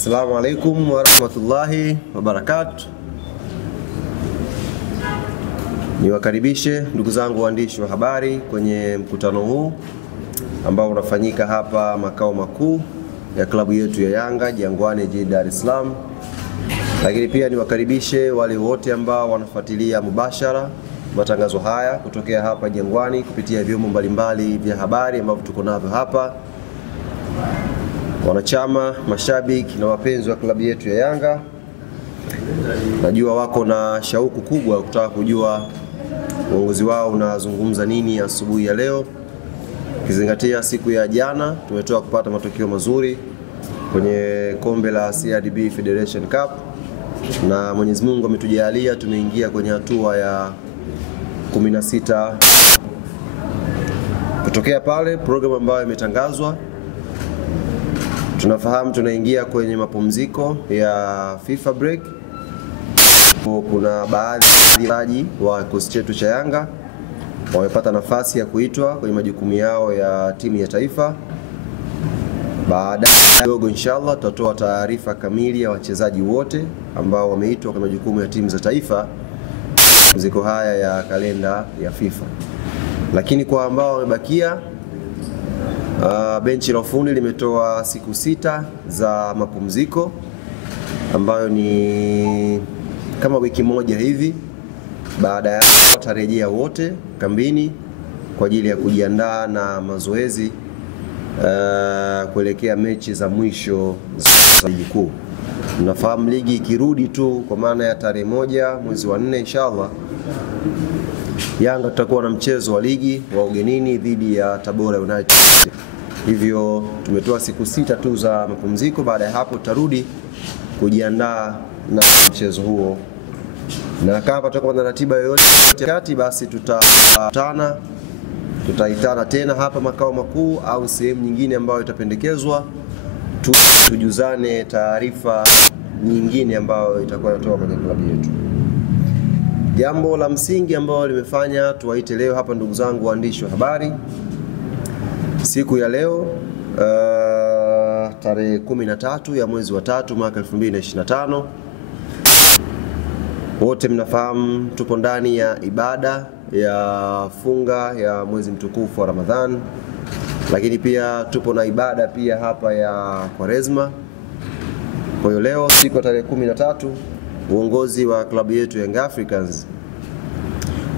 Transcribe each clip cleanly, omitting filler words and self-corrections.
Assalamu alaikum warahmatullahi wabarakatuh. Niwakaribishe ndugu zangu waandishi wa habari kwenye mkutano huu ambao unafanyika hapa makao makuu ya klabu yetu ya Yanga Jangwani jijini Dar es Salaam. Lakini pia niwakaribishe wale wote ambao wanafuatilia mubashara matangazo haya kutokea hapa Jangwani kupitia vyombo mbalimbali vya habari ambavyo tuko navyo hapa. Wanachama, mashabiki na wapenzi wa klabu yetu ya Yanga, najua wako na shauku kubwa kutaka kujua uongozi wao unazungumza nini asubuhi ya leo. Kizingatia siku ya jana tumetoka kupata matokeo mazuri kwenye kombe la CRDB Federation Cup, na Mwenyezi Mungu ametujalia tumeingia kwenye hatua ya 16. Kutokea pale program ambayo imetangazwa, tunafahamu tunaingia kwenye mapumziko ya FIFA break. Kuna baadhi ya wachezaji wa kikosi chetu cha Yanga wamepata nafasi ya kuitwa kwenye majukumu yao ya timu ya taifa. Baadaye kidogo inshallah tutatoa taarifa kamili ya wachezaji wote ambao wameitwa kwenye majukumu ya timu za taifa mapumziko haya ya kalenda ya FIFA. Lakini kwa ambao wamebakia, benchi la ufundi limetoa siku 6 za mapumziko ambayo ni kama wiki moja hivi. Baada ya watarejea wote kambini kwa ajili ya kujiandaa na mazoezi kuelekea mechi za mwisho za ligi kuu. Tunafahamu ligi ikirudi tu kwa maana ya tarehe 1 mwezi wa 4 inshallah, Yanga tutakuwa na mchezo wa ligi wa ugenini dhidi ya Tabora United. Hivyo tumetoa siku 6 tu za mapumziko. Baada ya hapo tutarudi kujiandaa na mchezo huo, na kama tutakuwa na ratiba yoyote kati, basi tutaitana tena hapa makao makuu au sehemu nyingine ambayo itapendekezwa, tujuzane taarifa nyingine ambayo itakuwa inatoka kwenye klabu yetu. Jambo la msingi ambalo limefanya tuwaite leo hapa ndugu zangu waandishi wa habari siku ya leo, tarehe 13 ya mwezi wa 3 mwaka 2025. Wote mnafahamu tupo ndani ya ibada ya funga ya mwezi mtukufu wa Ramadhan, lakini pia tupo na ibada pia hapa ya Kwaresma. Kwa hiyo leo siku ya tarehe 13, uongozi wa klabu yetu Young Africans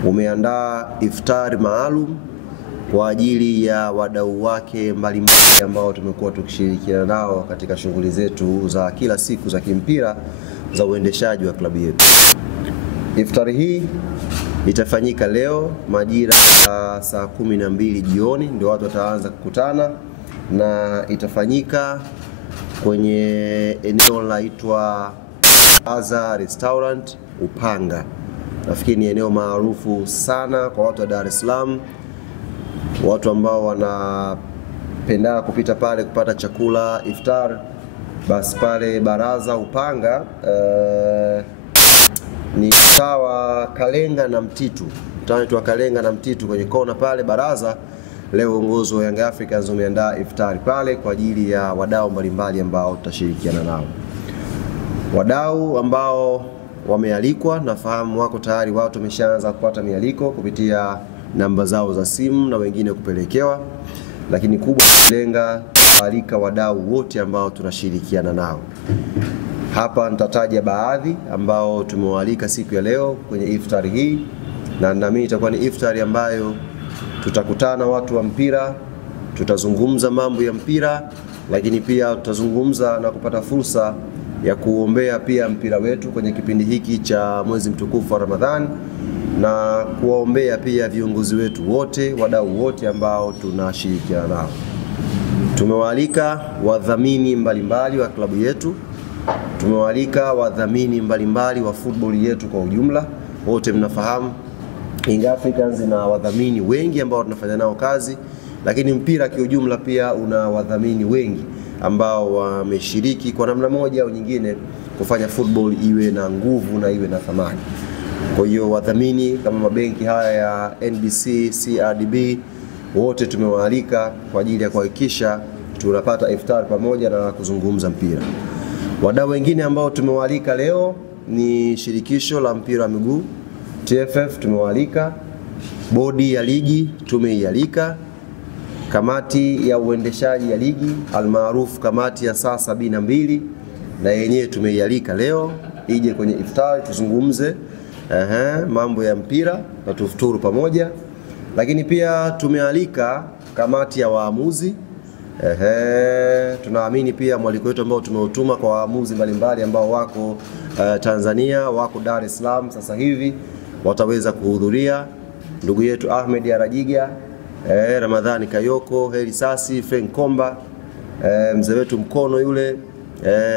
umeandaa iftari maalum kwa ajili ya wadau wake mbalimbali ambao tumekuwa tukishirikiana nao katika shughuli zetu za kila siku za kimpira za uendeshaji wa klabu yetu. Iftari hii itafanyika leo majira ya saa 12 jioni, ndio watu wataanza kukutana, na itafanyika kwenye eneo linaloitwa Plaza Restaurant Upanga. Nafikiri ni eneo maarufu sana kwa watu wa Dar es Salaam, watu ambao wanapenda kupita pale kupata chakula iftar. Basi pale Baraza Upanga ni sawa Kalenga na Mtitu, tunaitwa Kalenga na Mtitu kwenye kona pale Baraza. Leo uongozi wa Young Africans umeandaa iftari pale kwa ajili ya wadau mbalimbali ambao tutashirikiana nao. Wadau ambao wamealikwa, nafahamu wako tayari, watu wameshaanza kupata mialiko kupitia namba zao za simu na wengine kupelekewa, lakini kubwa lenga kualika wadau wote ambao tunashirikiana nao. Hapa nitataja baadhi ambao tumewaalika siku ya leo kwenye iftari hii, na naamini itakuwa ni iftari ambayo tutakutana watu wa mpira, tutazungumza mambo ya mpira, lakini pia tutazungumza na kupata fursa ya kuombea pia mpira wetu kwenye kipindi hiki cha mwezi mtukufu wa Ramadhani, na kuwaombea pia viongozi wetu wote, wadau wote ambao tunashirikiana nao. Tumewaalika wadhamini mbalimbali wa klabu yetu, tumewaalika wadhamini mbalimbali wa football yetu kwa ujumla. Wote mnafahamu Young Africans na wadhamini wengi ambao tunafanya nao kazi, lakini mpira kwa ujumla pia una wadhamini wengi ambao wameshiriki kwa namna moja au nyingine kufanya football iwe na nguvu na iwe na thamani. Kwa hiyo wadhamini kama mabenki haya ya NBC, CRDB, wote tumewaalika kwa ajili ya kuhakikisha tunapata iftar pamoja na kuzungumza mpira. Wadau wengine ambao tumewaalika leo ni shirikisho la mpira wa miguu TFF, tumewaalika bodi ya ligi, tumeialika kamati ya uendeshaji ya ligi almaarufu kamati ya saa 72, na yenyewe tumeialika leo ije kwenye iftari tuzungumze mambo ya mpira na tufuturu pamoja. Lakini pia tumealika kamati ya waamuzi. Tunaamini pia mwaliko wetu ambao tumeutuma kwa waamuzi mbalimbali ambao wako Tanzania, wako Dar es Salaam sasa hivi wataweza kuhudhuria. Ndugu yetu Ahmed Arajiga, Ramadhani Kayoko, Heri Sasi, Frank Komba, mzee wetu Mkono yule,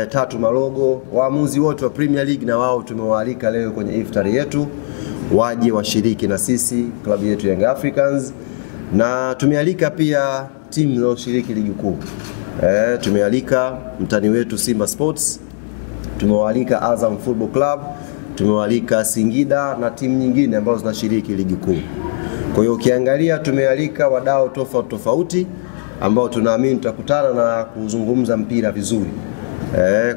Tatu Malogo, waamuzi wote wa Premier League na wao tumewaalika leo kwenye iftari yetu waje washiriki na sisi klabu yetu Young Africans. Na tumealika pia timu zinazoshiriki ligi kuu. Tumealika mtani wetu Simba Sports, tumewaalika Azam Football Club, tumewaalika Singida na timu nyingine ambazo zinashiriki ligi kuu. Kwa hiyo ukiangalia tumealika wadau tofauti tofauti ambao tunaamini tutakutana na kuzungumza mpira vizuri.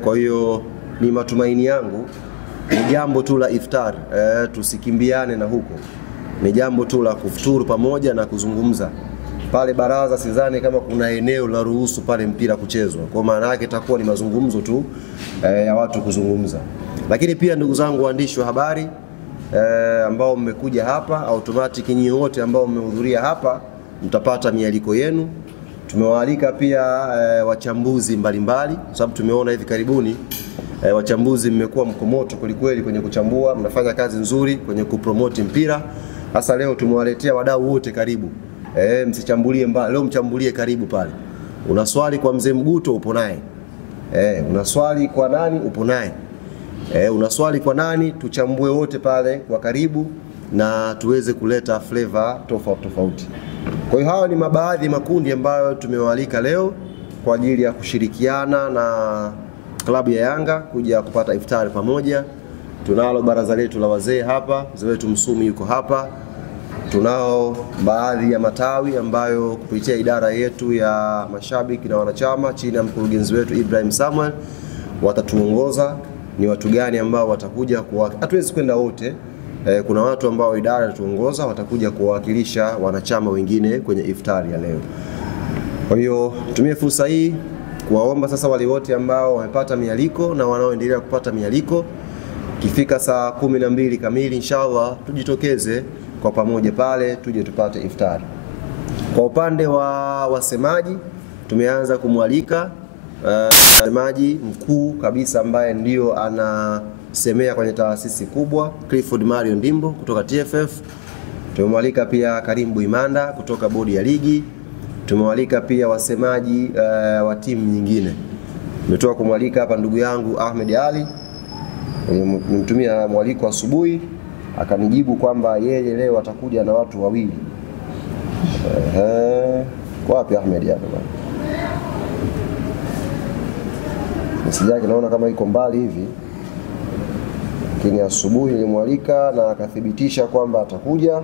Kwa hiyo ni matumaini yangu ni jambo tu la iftar, tusikimbiane na huko. Ni jambo tu la kufuturu pamoja na kuzungumza. Pale baraza sidhani kama kuna eneo la ruhusu pale mpira kuchezwa. Kwa maana yake itakuwa ni mazungumzo tu ya watu kuzungumza. Lakini pia ndugu zangu waandishi wa habari ambao mmekuja hapa, automatic nyinyi wote ambao mmehudhuria hapa mtapata mialiko yenu. Tumewaalika pia wachambuzi mbalimbali sababu tumeona hivi karibuni wachambuzi mmekuwa mkomoto kweli kwenye kuchambua, mnafanya kazi nzuri kwenye kupromote mpira. Hasa leo tumewaletea wadau wote karibu. Msichambulie mbali, leo mchambulie karibu pale. Una swali kwa mzee Mguto upo naye. Una swali kwa nani upo naye. Una swali kwa nani tuchambue wote pale kwa karibu na tuweze kuleta flavor tofauti tofauti. Kwa hiyo hawa ni mabaadhi makundi ambayo tumewaalika leo kwa ajili ya kushirikiana na klabu ya Yanga kuja kupata iftari pamoja. Tunalo baraza letu la wazee hapa, mzee wetu Msumi yuko hapa. Tunao baadhi ya matawi ambayo kupitia idara yetu ya mashabiki na wanachama chini ya mkurugenzi wetu Ibrahim Samuel watatuongoza ni watu gani ambao watakuja hatuwezi kwenda wote. Kuna watu ambao idara itatuongoza watakuja kuwakilisha wanachama wengine kwenye iftari ya leo. Kwa hiyo tumie fursa hii kuwaomba sasa wale wote ambao wamepata mialiko na wanaoendelea kupata mialiko, kifika saa 12 kamili inshallah tujitokeze kwa pamoja pale tuje tupate iftari. Kwa upande wa wasemaji tumeanza kumwalika msemaji mkuu kabisa ambaye ndio anasemea kwenye taasisi kubwa, Clifford Mario Ndimbo kutoka TFF. Tumemwalika pia Karim Buimanda kutoka bodi ya ligi. Tumewalika pia wasemaji wa timu nyingine. Nimetoka kumwalika hapa ndugu yangu Ahmed Ali. Nimtumia mwaliko asubuhi akanijibu kwamba yeye leo atakuja na watu wawili. Kwa wapi Ahmed hapa bwana? Msijaki naona kama iko mbali hivi. Lakini asubuhi nilimwalika na akathibitisha kwamba atakuja,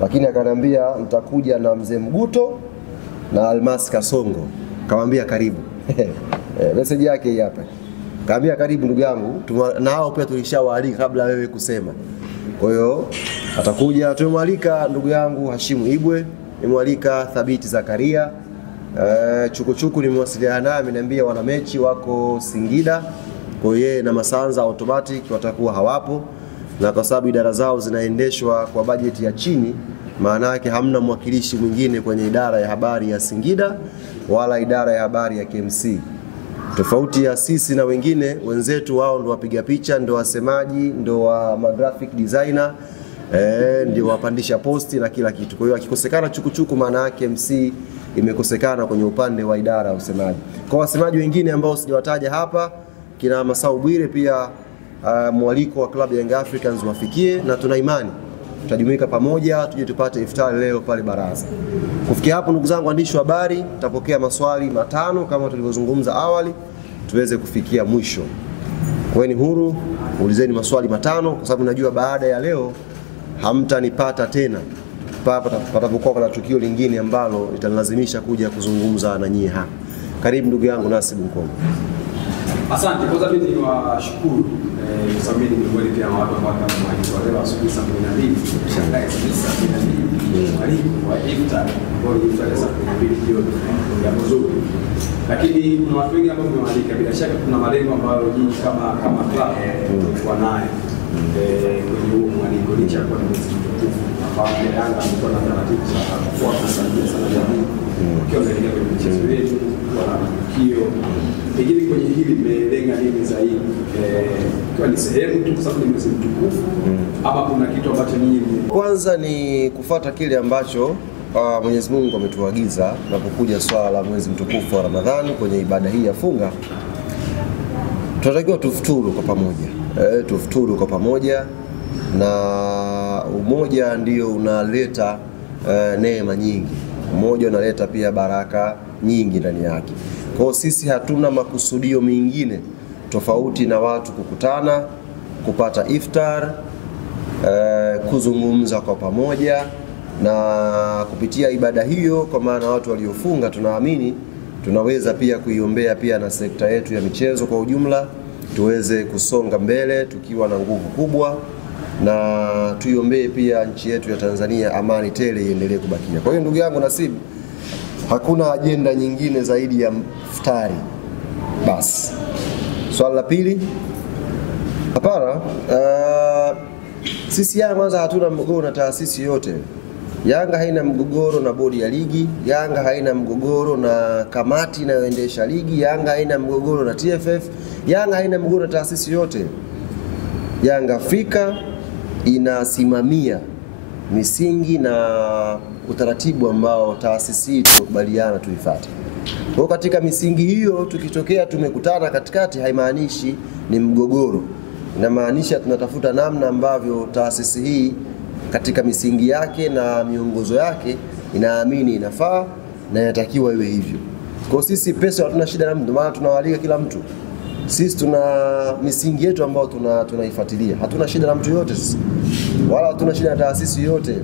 lakini akaniambia nitakuja na mzee Mguto na Almas Kasongo. Kamwambia karibu. Message yake hapa. Kaambia karibu ndugu yangu, nao pia tulishawaalika kabla wewe kusema. Kwa hiyo atakuja. Tumemwalika ndugu yangu Hashimu Ibwe, nimemwalika Thabiti Zakaria. Chukuchuku nimewasiliana naye, ameniambia wana mechi wako Singida. Kwa hiyo yeye na Masanza automatic watakuwa hawapo, na kwa sababu idara zao zinaendeshwa kwa bajeti ya chini, maana yake hamna mwakilishi mwingine kwenye idara ya habari ya Singida wala idara ya habari ya KMC. Tofauti ya sisi na wengine wenzetu, wao ndio wapiga picha, ndio wasemaji, ndio wa graphic designer, ndio wapandisha posti na kila kitu. Kwa hiyo akikosekana Chukuchuku maana yake MC imekosekana kwenye upande wa idara ya usemaji. Kwa wasemaji wengine ambao sijawataja hapa, kina Masau Bwire pia mwaliko wa klabu ya Young Africans wafikie, na tuna imani tutajumuika pamoja tuje tupate iftari leo pale baraza. Kufikia hapo ndugu zangu waandishi wa habari, tutapokea maswali 5 kama tulivyozungumza awali tuweze kufikia mwisho. Kwa hiyo ni huru, ulizeni maswali 5 kwa sababu najua baada ya leo hamtanipata tena. Patapokuwa kuna tukio lingine ambalo litalazimisha kuja kuzungumza na nyie hapa. Karibu ndugu yangu Nasibu Nkombo. Asante. Kwanza mimi niwashukuru kwa sababu mimi nimekuelekea watu ambao wamekuwa leo asubuhi saa 12 shangae saa 12 mwalimu wa iftar kwa iftar saa 12 jioni ya mzuri. Lakini kuna watu wengi ambao wamewalika, bila shaka kuna malengo ambayo nyinyi kama club mlikuwa nayo kwenye huu mwaliko licha kwa mwezi mtukufu ambao Yanga mlikuwa na taratibu za kufuata sana jamii ukiwa unaelekea kwenye michezo yetu na matukio. Pengine kwenye hili mmelenga nini zaidi? Kwa ni sehemu tu kwa sababu ni mwezi mtukufu ama kuna kitu ambacho nyinyi? Kwanza ni kufuata kile ambacho Mwenyezi Mungu ametuagiza tunapokuja swala la mwezi mtukufu wa Ramadhani kwenye ibada hii ya funga. Tunatakiwa tufuturu kwa pamoja. Tufuturu kwa pamoja, na umoja ndio unaleta neema nyingi. Umoja unaleta pia baraka nyingi ndani yake. Kwa sisi hatuna makusudio mengine tofauti na watu kukutana, kupata iftar, kuzungumza kwa pamoja, na kupitia ibada hiyo, kwa maana watu waliofunga tunaamini tunaweza pia kuiombea pia na sekta yetu ya michezo kwa ujumla, tuweze kusonga mbele tukiwa na nguvu kubwa, na tuiombee pia nchi yetu ya Tanzania amani tele iendelee kubakia. Kwa hiyo ndugu yangu Nasib, hakuna ajenda nyingine zaidi ya iftari. Basi. Swali la pili. Hapana, sisi Yanga kwanza hatuna mgogoro na taasisi yote. Yanga haina mgogoro na bodi ya ligi, Yanga haina mgogoro na kamati inayoendesha ligi, Yanga haina mgogoro na TFF, Yanga haina mgogoro na taasisi yote. Yanga Afrika inasimamia misingi na utaratibu ambao taasisi hii tukubaliana tuifuate. Kwa katika misingi hiyo tukitokea tumekutana katikati, haimaanishi ni mgogoro. Inamaanisha tunatafuta namna ambavyo taasisi hii katika misingi yake na miongozo yake inaamini inafaa na inatakiwa iwe hivyo. Kwa sisi pesa hatuna shida na mtu, maana tunawalika kila mtu. Sisi tuna misingi yetu ambayo tunaifuatilia. Hatuna shida na mtu yote sisi. Wala hatuna shida na taasisi yote.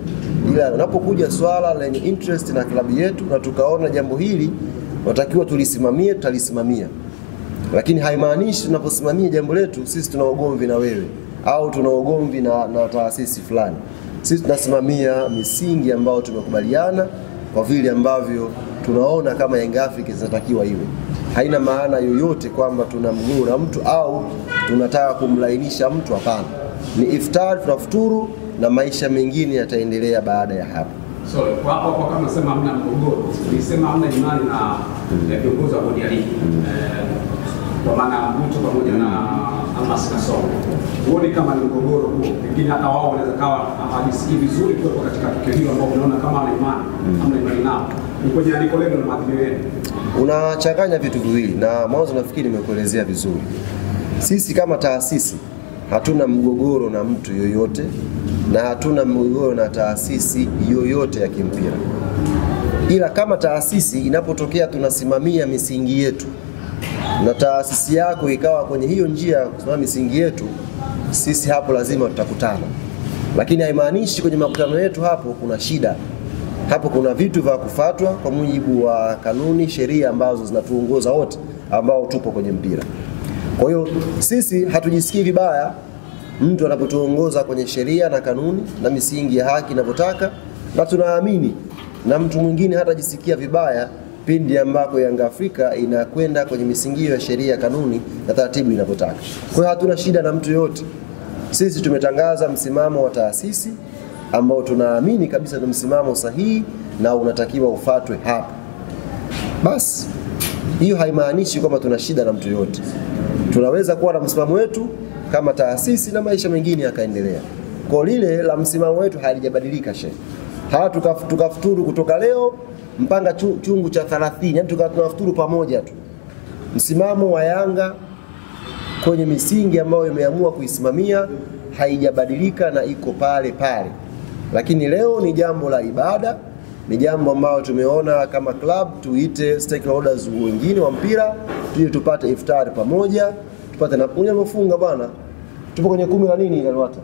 Ila unapokuja swala lenye interest na klabu yetu na tukaona jambo hili natakiwa tulisimamie, tutalisimamia. Lakini haimaanishi tunaposimamia jambo letu sisi tuna ugomvi na wewe au tuna ugomvi na taasisi fulani. Sisi tunasimamia misingi ambayo tumekubaliana kwa vile ambavyo tunaona kama Young Africans zinatakiwa iwe. Haina maana yoyote kwamba tuna mgogoro na mtu au tunataka kumlainisha mtu, hapana. Ni iftar, tunafuturu na maisha mengine yataendelea baada ya hapo. So kwa kama nasema hamna mgogoro, nilisema hamna imani na viongozi wa bodi ya ligi. Kwa maana mtu pamoja na Almas Kasongo. Huoni kama ni mgogoro huo? Pengine hata wao wanaweza kawa hawajisikii vizuri kwa katika tukio hilo ambao unaona kama ana imani, hamna imani nao. Ni kwenye andiko lenu na maadili yenu. Unachanganya vitu viwili na mwanzo nafikiri nimekuelezea vizuri. Sisi kama taasisi hatuna mgogoro na mtu yoyote na hatuna mgogoro na taasisi yoyote ya kimpira. Ila kama taasisi inapotokea tunasimamia misingi yetu na taasisi yako ikawa kwenye hiyo njia kusimamia misingi yetu, sisi hapo lazima tutakutana. Lakini haimaanishi kwenye makutano yetu hapo kuna shida. Hapo kuna vitu vya kufuatwa kwa mujibu wa kanuni, sheria ambazo zinatuongoza wote ambao tupo kwenye mpira. Kwa hiyo sisi hatujisikii vibaya mtu anapotuongoza kwenye sheria na kanuni na misingi ya haki inavyotaka, na tunaamini na mtu mwingine hatajisikia vibaya pindi ambako Yanga Afrika inakwenda kwenye misingi ya sheria, kanuni na taratibu inavyotaka. Kwa hiyo hatuna shida na mtu yote. Sisi tumetangaza msimamo wa taasisi ambao tunaamini kabisa ni msimamo sahihi na unatakiwa ufuatwe hapa. Basi hiyo haimaanishi kwamba tuna shida na mtu yote. Tunaweza kuwa na msimamo wetu kama taasisi na maisha mengine yakaendelea. Kwa lile la msimamo wetu halijabadilika shehe. Tukafuturu kutoka leo mpaka chungu cha 30, yani tunafuturu pamoja tu. Msimamo wa Yanga kwenye misingi ambayo imeamua kuisimamia haijabadilika na iko pale pale. Lakini leo ni jambo la ibada, ni jambo ambalo tumeona kama club tuite stakeholders wengine wa mpira tuje tupate iftari pamoja, tupate na unyefunga bwana. Tupo kwenye 10 la nini Galwata?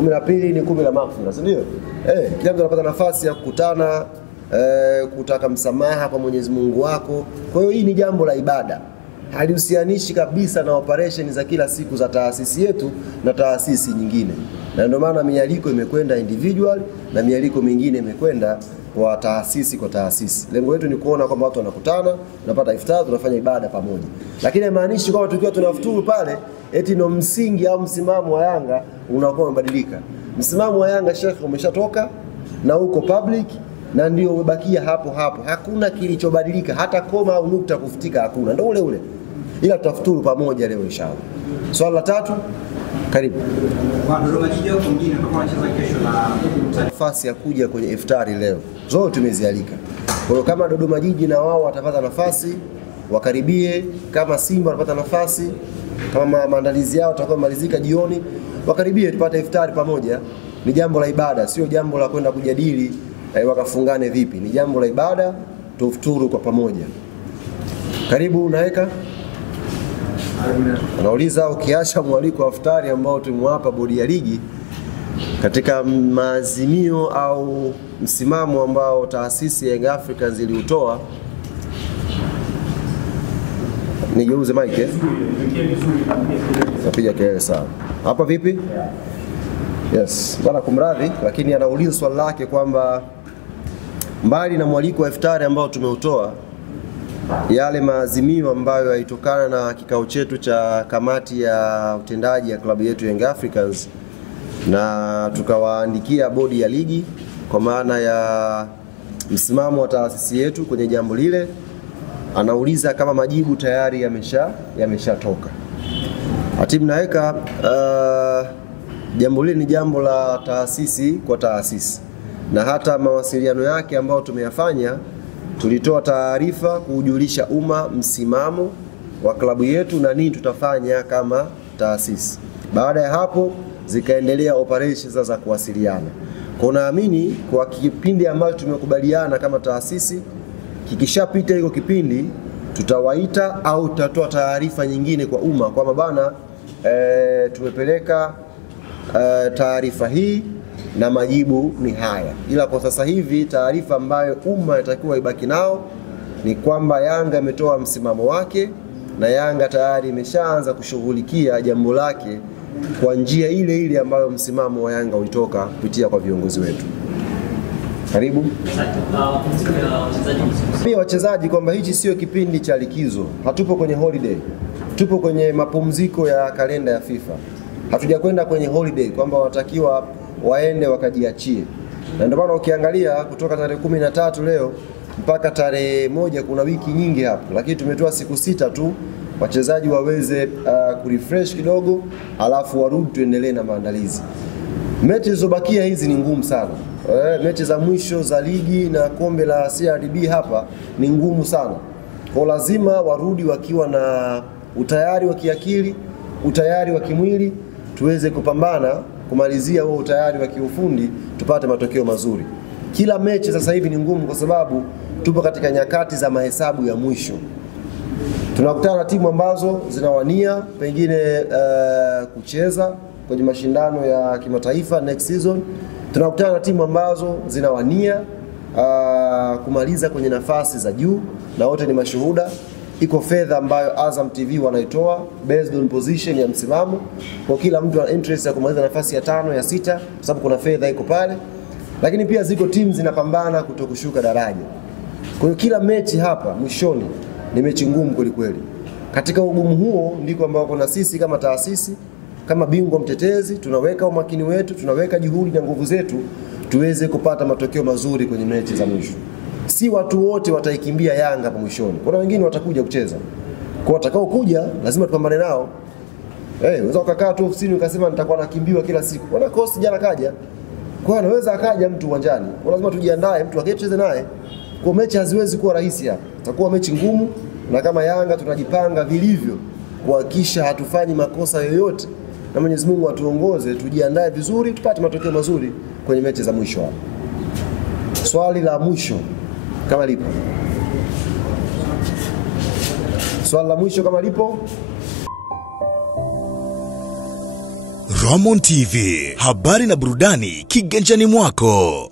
12 ni 10 la maghfira, si ndio? Kila mtu anapata nafasi ya kukutana, kutaka msamaha kwa Mwenyezi Mungu wako. Kwa hiyo hii ni jambo la ibada. halihusianishi kabisa na operation za kila siku za taasisi yetu na taasisi nyingine. Na ndio maana mialiko imekwenda individual na mialiko mingine imekwenda kwa taasisi kwa taasisi. Lengo letu ni kuona kwamba watu wanakutana, tunapata iftar, tunafanya ibada pamoja. Lakini haimaanishi kwamba tukiwa tunafuturu pale eti ndo msingi au msimamo wa Yanga unakuwa umebadilika. Msimamo wa Yanga Sheikh umeshatoka na uko public na ndio umebakia hapo hapo. Hakuna kilichobadilika, hata koma au nukta kufutika hakuna. Ndio ule ule. Ila tutafuturu pamoja leo inshallah. Swali la 3, karibu. Kwa Dodoma Jiji au mwingine tutakuwa tunacheza kesho na nafasi ya kuja kwenye iftari leo. Zote tumezialika. Kwa hiyo kama Dodoma Jiji na wao watapata nafasi, wakaribie. Kama Simba watapata nafasi, kama maandalizi yao yatakuwa malizika jioni, wakaribie tupate iftari pamoja. Ni jambo la ibada, sio jambo la kwenda kujadili wakafungane vipi. Ni jambo la ibada, tufuturu kwa pamoja. Karibu Naeka. Anauliza ukiacha mwaliko wa iftari ambao tumewapa bodi ya ligi katika maazimio au msimamo ambao taasisi ya Young Africans iliutoa. Nigeuze mic. Napiga kelele sana. Hapa vipi? Yes, bana kumradhi, lakini anauliza swali lake kwamba mbali na mwaliko wa iftari ambao tumeutoa, yale maazimio ambayo yalitokana na kikao chetu cha kamati ya utendaji ya klabu yetu Young Africans na tukawaandikia bodi ya ligi kwa maana ya msimamo wa taasisi yetu kwenye jambo lile, anauliza kama majibu tayari yameshatoka. Hatibu Naeka, jambo lile ni jambo la taasisi kwa taasisi, na hata mawasiliano yake ambayo tumeyafanya, tulitoa taarifa kujulisha umma msimamo wa klabu yetu na nini tutafanya kama taasisi. Baada ya hapo zikaendelea operations za kuwasiliana. Kwa naamini kwa kipindi ambacho tumekubaliana kama taasisi, kikishapita hiyo kipindi tutawaita au tutatoa taarifa nyingine kwa umma kwamba bana tumepeleka taarifa hii na majibu ni haya. Ila kwa sasa hivi taarifa ambayo umma inatakiwa ibaki nao ni kwamba Yanga imetoa msimamo wake na Yanga tayari imeshaanza kushughulikia jambo lake kwa njia ile ile ambayo msimamo wa Yanga ulitoka kupitia kwa viongozi wetu. Karibu. Pia wachezaji kwamba hichi sio kipindi cha likizo. Hatupo kwenye holiday. Tupo kwenye mapumziko ya kalenda ya FIFA. Hatujakwenda kwenye holiday kwamba watakiwa waende wakajiachie. Na ndio maana ukiangalia kutoka tarehe 13 leo mpaka tarehe 1 kuna wiki nyingi hapo, lakini tumetoa siku 6 tu wachezaji waweze kurefresh kidogo, alafu warudi tuendelee na maandalizi. Mechi zilizobakia hizi ni ngumu sana. Mechi za mwisho za ligi na kombe la CRDB hapa ni ngumu sana. Kwa lazima warudi wakiwa na utayari wa kiakili, utayari wa kimwili, tuweze kupambana kumalizia huo utayari wa kiufundi, tupate matokeo mazuri. Kila mechi sasa hivi ni ngumu kwa sababu tupo katika nyakati za mahesabu ya mwisho. Tunakutana na timu ambazo zinawania pengine kucheza kwenye mashindano ya kimataifa next season. Tunakutana na timu ambazo zinawania kumaliza kwenye nafasi za juu, na wote ni mashuhuda. Iko fedha ambayo Azam TV wanaitoa based on position ya msimamo. Kwa kila mtu ana interest ya kumaliza nafasi ya 5 ya 6 kwa sababu kuna fedha iko pale. Lakini pia ziko timu zinapambana kutokushuka daraja. Kwa hiyo kila mechi hapa mwishoni ni mechi ngumu kweli kweli. Katika ugumu huo ndiko ambao kuna sisi kama taasisi, kama bingwa mtetezi, tunaweka umakini wetu, tunaweka juhudi na nguvu zetu tuweze kupata matokeo mazuri kwenye mechi za mwisho. Si watu wote wataikimbia Yanga hapo mwishoni. Kuna wengine watakuja kucheza. Kwa watakao kuja lazima tupambane nao. Unaweza ukakaa tu ofisini ukasema nitakuwa nakimbiwa kila siku. Wana cost jana kaja. Kwa anaweza akaja mtu uwanjani. Kwa lazima tujiandae, mtu akacheze naye. Kwa mechi haziwezi kuwa rahisi hapa. Itakuwa mechi ngumu, na kama Yanga tunajipanga vilivyo kuhakikisha hatufanyi makosa yoyote. Na Mwenyezi Mungu atuongoze, tujiandae vizuri, tupate matokeo mazuri kwenye mechi za mwisho hapa. Swali la mwisho kama lipo. Swali la mwisho kama lipo. Ramon TV, habari na burudani kiganjani mwako.